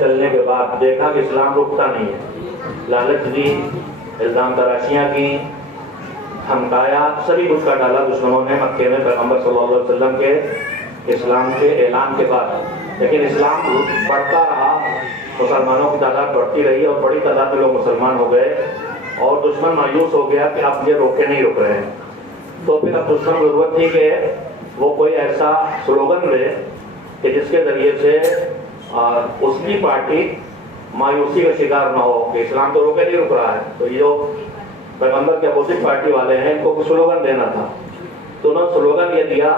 چلنے کے بعد دیکھا کہ اسلام رکتا نہیں ہے، لالچ دی، الزام تراشیاں کی، دھمکایا، سبھی کچھ کا ڈالا دشمنوں نے مکے میں پیغمبر صلی اللہ علیہ وسلم کے اسلام کے اعلان کے بعد، لیکن اسلام بڑھتا رہا، مسلمانوں کی تعداد بڑھتی رہی اور بڑی تعداد میں لوگ مسلمان ہو گئے اور دشمن مایوس ہو گیا کہ اب یہ روکے نہیں رک رہے ہیں، تو پھر اب دشمن کو ضرورت تھی کہ وہ کوئی ایسا سلوگن دے کہ جس کے ذریعے سے اس کی پارٹی مایوسی کا شکار نہ ہو کہ اسلام تو روکے نہیں رک رہا ہے، تو یہ جو پیغمبر کے اپوزٹ پارٹی والے ہیں ان کو کچھ سلوگن دینا تھا، تو انہوں نے سلوگن یہ دیا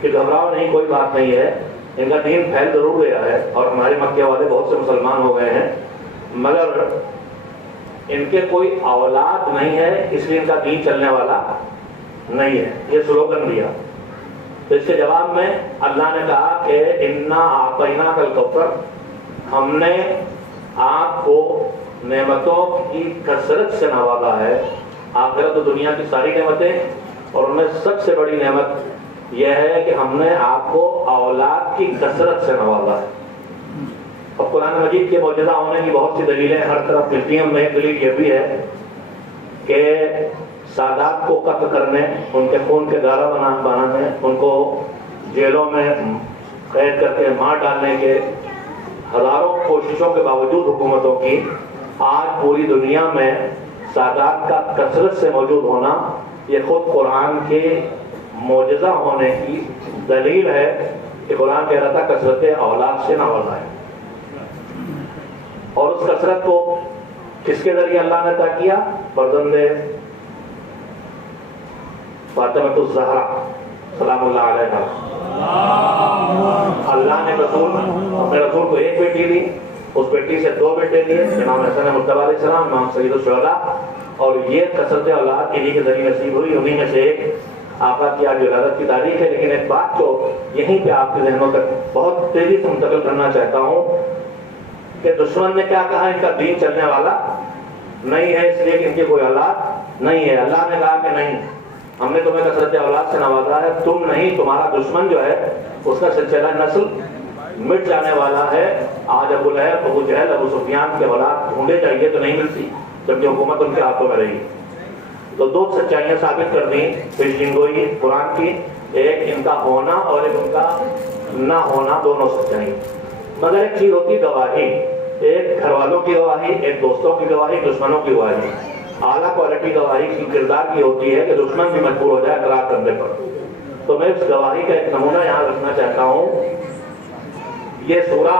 کہ گھبراؤ نہیں، کوئی بات نہیں ہے، ان کا دین پھیل ضرور گیا ہے اور ہمارے مکے والے بہت سے مسلمان ہو گئے ہیں، مگر ان کے کوئی اولاد نہیں ہے، اس لیے ان کا دین چلنے والا نہیں ہے، یہ سلوگن دیا۔ تو اس کے جواب میں اللہ نے کہا کہ انا اعطیناک الکوثر، ہم نے آپ کو نعمتوں کی کثرت سے نوازا ہے، آخرت و دنیا کی ساری نعمتیں، اور ان میں سب سے بڑی نعمت یہ ہے کہ ہم نے آپ کو اولاد کی کثرت سے نوازا ہے۔ اور قرآن مجید کے معجزہ ہونے کی بہت سی دلیلیں ہر طرف ملتی ہیں، میں ایک دلیل یہ بھی ہے کہ سادات کو قتل کرنے، ان کے خون کے گارہ بنانے، ان کو جیلوں میں قید کر کے مار ڈالنے کے ہزاروں کوششوں کے باوجود حکومتوں کی آج پوری دنیا میں سادات کا کثرت سے موجود ہونا، یہ خود قرآن کے معجزہ ہونے کی دلیل ہے کہ قرآن کہہ رہا تھا کثرت اولاد سے نوازا ہے، اور اس کثرت کو کس کے ذریعے اللہ نے عطا کیا؟ فرزند فاطمہ الزہرا سلام اللہ علیہا۔ اللہ نے اپنے رسول کو ایک بیٹی دی، اس بیٹی سے 2 بیٹے دیے، امام حسن مجتبی علیہ السلام، امام سید الشہداء، اور یہ کثرت اولاد انہی کے ذریعے نصیب ہوئی، انہی میں سے ایک آقا کی آج ولادت کی تاریخ ہے۔ لیکن ایک بات کو یہیں پہ آپ کے ذہنوں تک بہت تیزی سے منتقل کرنا چاہتا ہوں کہ دشمن نے کیا کہا؟ ان کا دین چلنے والا نہیں ہے، اس لیے کہ ان کی کوئی اولاد نہیں ہے۔ اللہ نے کہا کہ نہیں، ہم نے تمہیں کثرت اولاد سے نوازا ہے، تم نہیں، تمہارا دشمن جو ہے اس کا سلسلہ نسل مٹ جانے والا ہے۔ آج ابو لہب، ابو جہل، ابو سفیان کے اولاد ڈھونڈے جائیے تو نہیں ملتی، جبکہ حکومت ان کے ہاتھوں میں رہی۔ تو 2 سچائیاں ثابت کر دیں پیشین گوئی قرآن کی، ایک ان کا ہونا اور ایک ان کا نہ ہونا، دونوں سچائی۔ مگر ایک چیز ہوتی گواہی، ایک گھر والوں کی گواہی، ایک دوستوں کی گواہی، دشمنوں کی گواہی۔ اعلیٰ کوالٹی گواہی کی کردار کی ہوتی ہے کہ دشمن بھی مجبور ہو جائے اقرار کرنے پر۔ تو میں اس گواہی کا ایک نمونہ یہاں رکھنا چاہتا ہوں۔ یہ سورہ